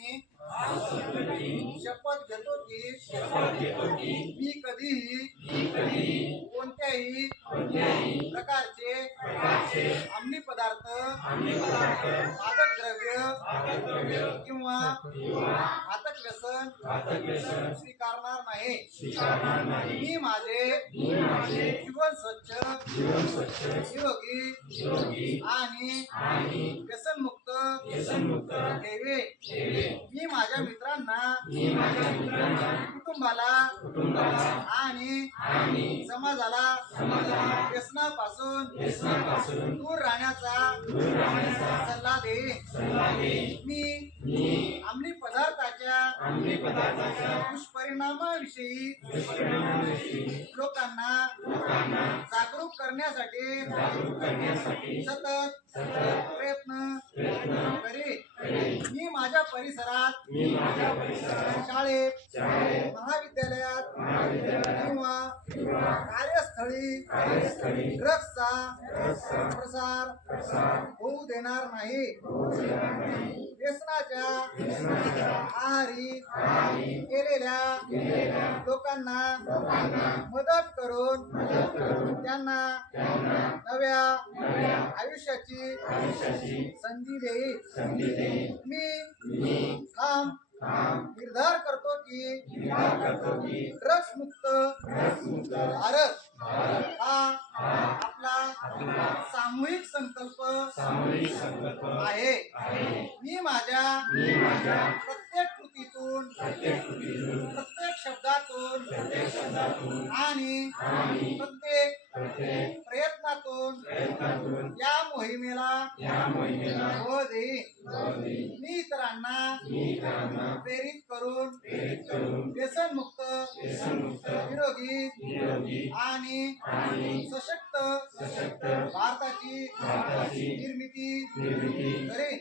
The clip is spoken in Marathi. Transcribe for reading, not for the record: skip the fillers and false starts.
मी शपथ घेतो की मी कधीही कोणत्याही प्रकारचे अंमली पदार्थ मादक द्रव्य किंवा घातक व्यसन स्वीकारणार नाही। मी माझे जीवन स्वच्छ निरोगी आणि व्यसनमुक्त ठेवे। मी माझ्या मित्रांना कुटुंबाला आणि समाजाला व्यसनापासून दूर राहण्याचा सल्ला देईन। मी अंमली पदार्थाच्या दुष्परिणामाविषयी लोकांना जागरूक करण्यासाठी सतत प्रयत्न करेन। मी माझ्या परिसरात शाळेत महाविद्यालयात किंवा कार्यस्थळी ड्रग्सचा प्रसार होऊ देणार नाही। व्यसनाच्या आहारी गेलेल्या लोकांना मदत करून त्यांना नव्या आयुष्याची संधी देईल। मी ठाम निर्धार करतो की ड्रग्स मुक्त भारत हा आपला सामूहिक संकल्प आहे। मी माझ्या प्रत्येक कृतीतून प्रत्येक शब्दातून आणि प्रत्येक प्रयत्नातून या मोहिमेला हो देईन। मी इतरांना प्रेरित करून व्यसनमुक्त निरोगी आणि सशक्त भारताची निर्मिती करेन।